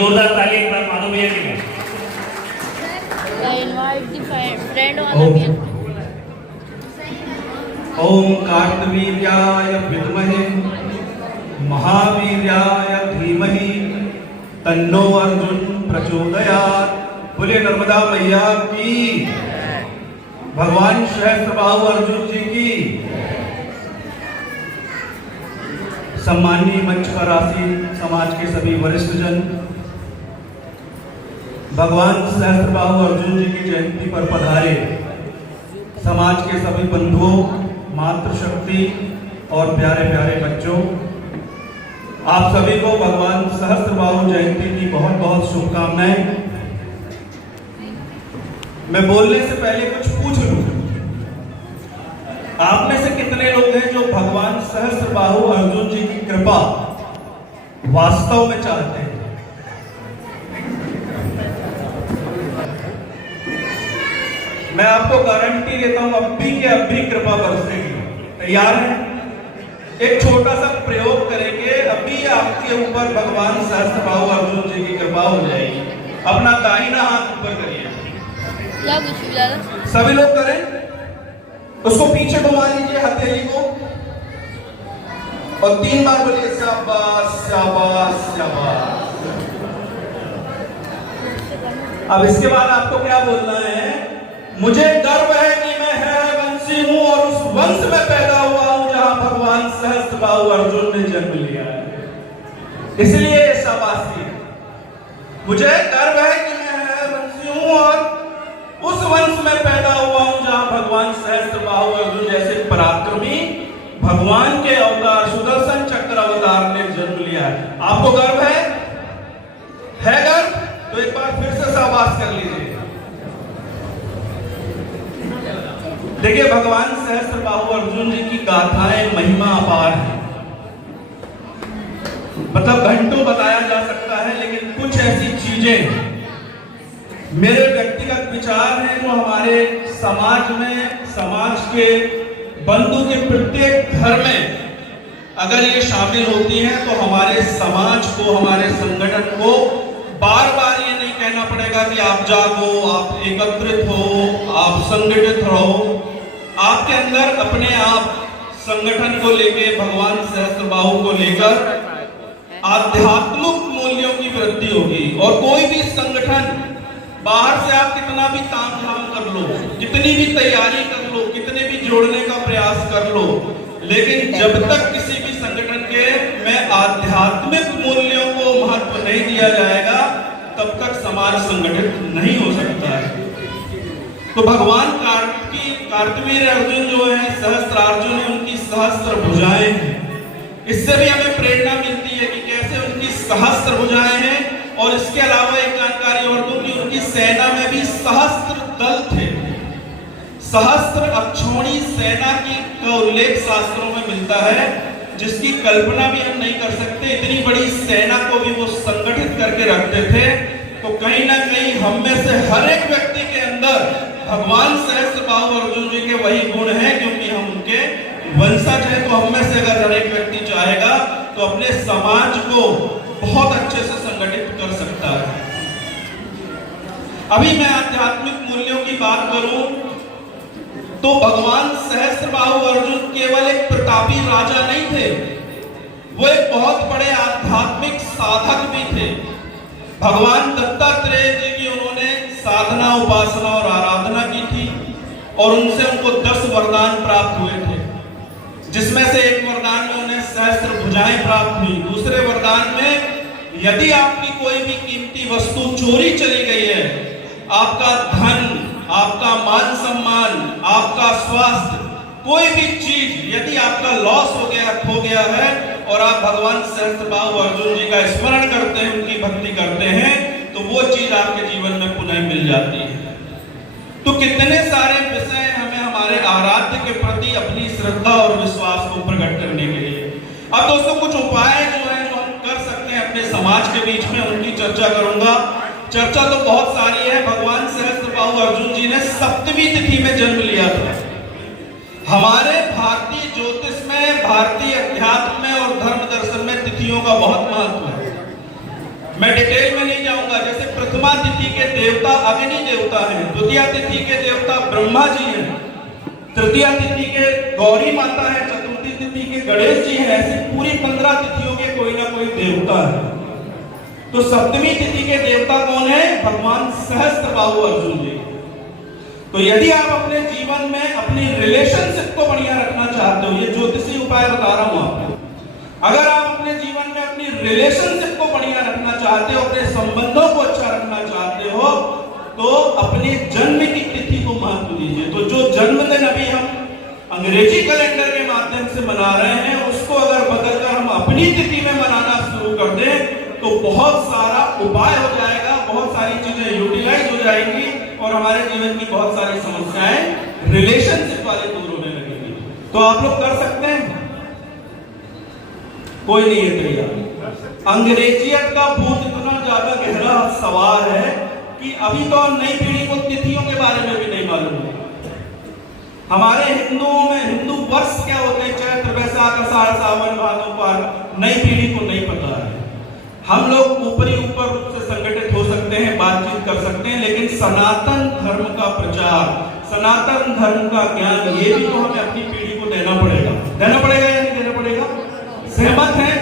जोरदार ताली एक बार माधव भैया के लिए। ओम कार्तवीर्याय विद्महे महावीर्याय धीमहि तन्नो अर्जुन प्रचोदयात्। बोले नर्मदा मैया की, भगवान सहस्त्रबाहु अर्जुन जी की। सम्माननीय मंच पर आसीन समाज के सभी वरिष्ठ जन, भगवान सहस्त्रबाहु अर्जुन जी की जयंती पर पधारे समाज के सभी बंधुओं, मातृशक्ति और प्यारे प्यारे बच्चों, आप सभी को भगवान सहस्त्रबाहु जयंती की बहुत बहुत शुभकामनाएं। मैं बोलने से पहले कुछ पूछ लूं, आप में से कितने लोग हैं जो भगवान सहस्त्रबाहु अर्जुन जी की कृपा वास्तव में चाहते हैं? मैं आपको गारंटी देता हूं, अब भी कृपा बरसेगी। तैयार हैं? एक छोटा सा प्रयोग करेंगे, अभी आपके ऊपर भगवान सहस्त्रबाहु अर्जुन जी की कृपा हो जाएगी। अपना दाहिना हाथ ऊपर करिए, सभी लोग करें। उसको पीछे घुमा लीजिए हथेली को और 3 बार बोलिए शाबाश शाबाश शाबाश। अब इसके बाद आपको क्या बोलना है? मुझे गर्व है कि मैं है वंशी हूं और उस वंश में पैदा हुआ हूं जहां भगवान सहस्त्रबाहु अर्जुन ने जन्म लिया है, इसलिए शाबाशी। मुझे गर्व है कि मैं है वंशी हूं और उस वंश में पैदा हुआ हूं जहां भगवान सहस्त्रबाहु अर्जुन जैसे पराक्रमी भगवान के अवतार सुदर्शन चक्र अवतार ने जन्म लिया है। आपको गर्व है गर्व? तो एक बार फिर से शाबाश कर लीजिए। देखिए, भगवान सहस्त्रबाहु अर्जुन जी की गाथाएं महिमा अपार है, मतलब घंटों बताया जा सकता है, लेकिन कुछ ऐसी चीजें मेरे व्यक्तिगत विचार हैं जो हमारे समाज में, समाज के बंधु के प्रत्येक घर में अगर ये शामिल होती हैं तो हमारे समाज को, हमारे संगठन को बार बार ये नहीं कहना पड़ेगा कि आप जागो, आप एकत्रित हो, आप संगठित रहो। आपके अंदर अपने आप संगठन को लेकर, भगवान सहस्त्रबाहु को लेकर आध्यात्मिक मूल्यों की वृद्धि होगी। और कोई भी संगठन, बाहर से आप कितना भी तामझाम कर लो, कितनी भी तैयारी कर लो, कितने भी जोड़ने का प्रयास कर लो, लेकिन जब तक किसी भी संगठन के में आध्यात्मिक मूल्यों को महत्व नहीं दिया जाएगा, तब तक समाज संगठित नहीं हो सकता है। तो भगवान कार्तवीर्य अर्जुन जो है, सहस्त्रार्जुन है, उनकी सहस्त्र भुजाएं हैं। इससे भी हमें प्रेरणा मिलती है कि कैसे उनकी सहस्त्र भुजाएं हैं। और इसके अलावा एक जानकारी और दूं कि उनकी सेना में भी सहस्त्र दल थे। सहस्त्र अक्षौणी सेना का उल्लेख शास्त्रों में मिलता है, जिसकी कल्पना भी हम नहीं कर सकते। इतनी बड़ी सेना को भी वो संगठित करके रखते थे। तो कहीं ना कहीं हम में से हर एक व्यक्ति के अंदर भगवान सहस्त्रबाहु अर्जुन जी के वही गुण हैं, क्योंकि हम उनके वंशज हैं। तो हम में से अगर हर एक व्यक्ति चाहेगा तो अपने समाज को बहुत अच्छे से संगठित कर सकता है। अभी मैं आध्यात्मिक मूल्यों की बात करूं तो भगवान सहस्त्रबाहु अर्जुन केवल एक प्रतापी राजा नहीं थे, वो एक बहुत बड़े आध्यात्मिक साधक भी थे। भगवान दत्तात्रेय जी की उन्होंने साधना, उपासना और आराधना की थी और उनसे उनको 10 वरदान प्राप्त हुए थे, जिसमें से एक वरदान में उन्हें सहस्त्र भुजाएं प्राप्त हुई। दूसरे वरदान में यदि आपकी कोई भी कीमती वस्तु चोरी चली गई है, आपका धन, आपका मान सम्मान, आपका स्वास्थ्य, कोई भी चीज यदि आपका लॉस हो गया, खो गया है, और आप भगवान सहस्त्रबाहु अर्जुन जी का स्मरण करते हैं, उनकी भक्ति करते हैं, तो वो चीज आपके जीवन में पुनः मिल जाती है। तो कितने सारे विषय हमें हमारे आराध्य के प्रति अपनी श्रद्धा और विश्वास को प्रकट करने के लिए। अब दोस्तों, कुछ उपाय जो है जो हम कर सकते हैं अपने समाज के बीच में, उनकी चर्चा करूंगा। चर्चा तो बहुत सारी है। भगवान सहस्त्रबाहु अर्जुन जी ने सप्तमी तिथि में जन्म लिया था। हमारे भारतीय ज्योतिष में, भारतीय अध्यात्म में और धर्म दर्शन में तिथियों का बहुत महत्व है। मैं डिटेल में नहीं जाऊंगा। जैसे प्रथमा तिथि के देवता अग्नि देवता हैं, द्वितीय तिथि के देवता ब्रह्मा जी हैं, तृतीय तिथि के गौरी माता है, चतुर्थी तिथि के गणेश जी हैं। ऐसी पूरी 15 तिथियों के कोई ना कोई देवता है। तो सप्तमी तिथि के देवता कौन है? भगवान सहस्त्रबाहु अर्जुन जी। तो यदि आप अपने जीवन में अपनी रिलेशनशिप को बढ़िया रखना चाहते हो, ये ज्योतिषी उपाय बता रहा हूं आपको, अगर आप अपने जीवन में अपनी रिलेशनशिप को बढ़िया रखना चाहते हो, अपने संबंधों को अच्छा रखना चाहते हो, तो अपने जन्म की तिथि को महत्व दीजिए। तो जो जन्मदिन अभी हम अंग्रेजी कैलेंडर के माध्यम से मना रहे हैं, उसको अगर बदलकर हम अपनी तिथि में मनाना शुरू कर दें तो बहुत सारा उपाय हो जाएगा, बहुत सारी चीजें यूटिलाइज हो जाएंगी और हमारे जीवन की बहुत सारी समस्याएं रिलेशनशिप वाले दूर होने लगेंगी। तो आप लोग कर सकते हैं? कोई नहीं है तैयार। अंग्रेजियत का भूत इतना ज्यादा गहरा सवाल है कि अभी तो नई पीढ़ी को तिथियों के बारे में भी नहीं मालूम है। हमारे हिंदुओं में हिंदू वर्ष क्या होते हैं, चैत्र वैशाख आषाढ़ सावन भादो पार, नई पीढ़ी को नहीं पता है। हम लोग ऊपर रूप से संगठित हो सकते हैं, बातचीत कर सकते हैं, लेकिन सनातन धर्म का प्रचार, सनातन धर्म का ज्ञान, ये भी तो हमें अपनी पीढ़ी को देना पड़ेगा या नहीं देना पड़ेगा? सहमत है?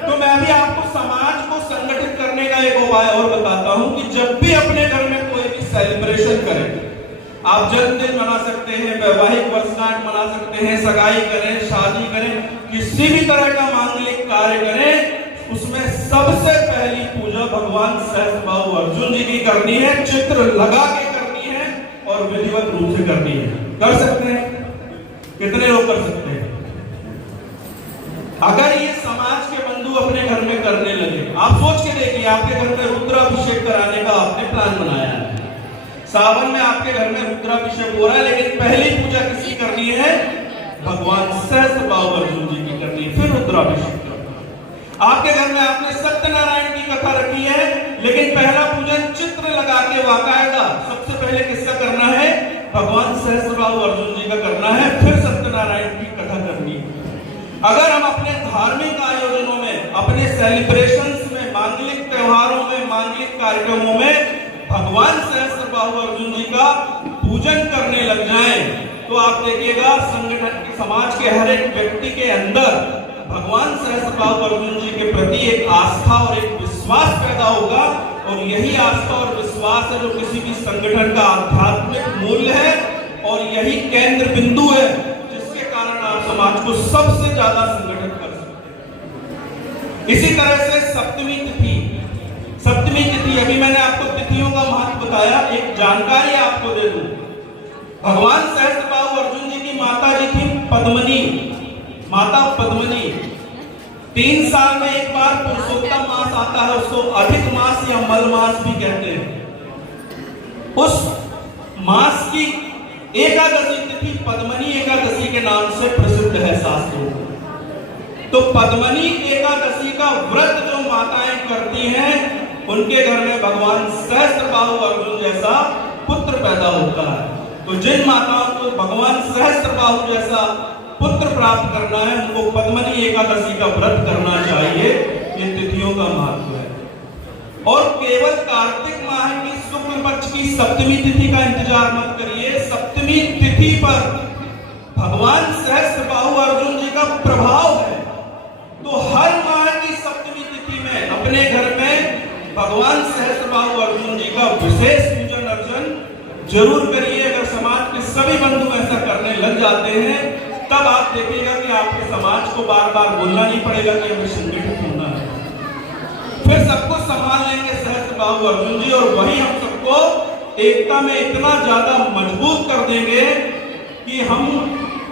तो मैं भी आपको समाज को संगठित करने का एक उपाय और बताता हूं कि जब भी अपने घर में कोई भी सेलिब्रेशन करें, आप जन्मदिन मना सकते हैं, वैवाहिक वर्षगांठ मना सकते हैं, सगाई करें, शादी करें, किसी भी तरह का मांगलिक कार्य करें, उसमें सबसे पहली पूजा भगवान सहस्त्रबाहु अर्जुन जी की करनी है, चित्र लगा के करनी है और विधिवत रूप से करनी है। कर सकते हैं? कितने लोग कर सकते हैं? अगर ये समाज के बंधु अपने घर में करने लगे, आप सोच के देखिए, आपके घर में रुद्राभिषेक कराने का आपने प्लान बनाया है, सावन में आपके घर में रुद्राभिषेक हो रहा है, लेकिन पहली पूजा किसकी करनी है? भगवान सहस्त्रबाहु अर्जुन जी की करनी है, फिर रुद्राभिषेक। आपके घर में आपने सत्यनारायण की कथा रखी है, लेकिन पहला पूजन चित्र लगा के बाकायदा सबसे पहले किसका करना है? भगवान सहस्त्रबाहु अर्जुन जी का करना है, फिर सत्यनारायण की कथा करनी है। अगर हम अपने धार्मिक आयोजनों में, अपने सेलिब्रेशंस में, मांगलिक त्योहारों में, मांगलिक कार्यक्रमों में भगवान सहस्त्रबाहु अर्जुन जी का पूजन करने लग जाएं, तो आप देखिएगा संगठन के, समाज के हर एक व्यक्ति के अंदर भगवान सहस्त्रबाहु अर्जुन जी के प्रति एक आस्था और एक विश्वास पैदा होगा। और यही आस्था और विश्वास है जो किसी भी संगठन का आध्यात्मिक मूल्य है और यही केंद्र बिंदु है जिसके कारण आप समाज को सबसे ज्यादा संगठित कर सकते हैं। इसी तरह से सप्तमी तिथि, अभी मैंने आपको तिथियों का महत्व बताया, एक जानकारी आपको दे दूं। भगवान सहस्त्रबाहु अर्जुन जी की माता जी थी पद्मनी, माता पद्मनी। 3 साल में एक बार पुरुषोत्तम मास आता है, उसको अधिक मास या मल मास भी कहते हैं। उस मास की एकादशी तिथि पद्मनी एकादशी के नाम से प्रसिद्ध है शास्त्रों में। तो पद्मनी एकादशी का व्रत जो माताएं करती हैं, उनके घर में भगवान सहस्त्रबाहु अर्जुन जैसा पुत्र पैदा होता है। तो जिन माताओं को भगवान सहस्त्रबाहु जैसा पुत्र प्राप्त करना है, उनको पद्मनी एकादशी का व्रत करना चाहिए। ये तिथियों का महत्व है। और केवल कार्तिक माह की शुक्ल पक्ष की सप्तमी तिथि का इंतजार मत करिए। सप्तमी तिथि पर भगवान सहस्त्रबाहु अर्जुन जी का प्रभाव है, तो हर माह की सप्तमी तिथि में अपने घर में भगवान सहस्त्रबाहु अर्जुन जी का विशेष पूजन अर्चन जरूर करिए। अगर समाज के सभी बंधु ऐसा करने लग जाते हैं, तब आप देखिएगा कि आपके समाज को बार बार बोलना नहीं पड़ेगा कि हमें संगठित होना है। फिर सबको संभाल लेंगे सहस्त्रबाहु अर्जुन जी, और वही हम सबको एकता में इतना ज्यादा मजबूत कर देंगे कि हम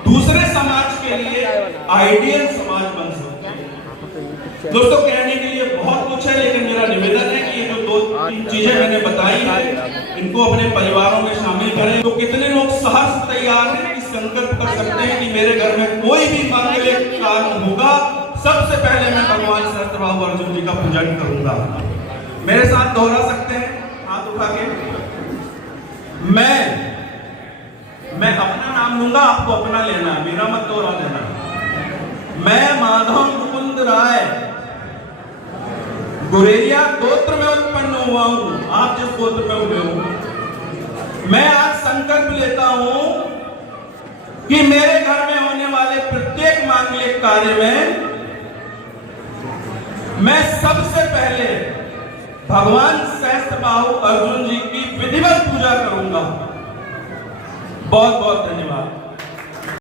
दूसरे समाज के लिए आइडियल समाज बन सकते हैं। दोस्तों, कहने के लिए बहुत कुछ है, लेकिन मेरा निवेदन है कि ये जो 2-3 चीजें मैंने बताई है, इनको अपने परिवारों में शामिल करें। तो कितने लोग सहर्ष तैयार हैं कि संकल्प कर सकते हैं कि मेरे घर में कोई भी मांगलिक कार्य होगा, सबसे पहले मैं भगवान सहस्त्रबाहु अर्जुन जी का पूजन करूंगा। मेरे साथ दोहरा सकते हैं हाथ उठा के। मैं अपना नाम लूंगा, आपको अपना लेना है, मेरा मत दोहरा देना। मैं माधव मुकुंद राय गुरेरिया गोत्र हुआ हूं, आप जिस गोत्र में हुए हो, मैं आज संकल्प लेता हूं कि मेरे घर में होने वाले प्रत्येक मांगलिक कार्य में मैं सबसे पहले भगवान सहस्त्रबाहु अर्जुन जी की विधिवत पूजा करूंगा। बहुत बहुत धन्यवाद।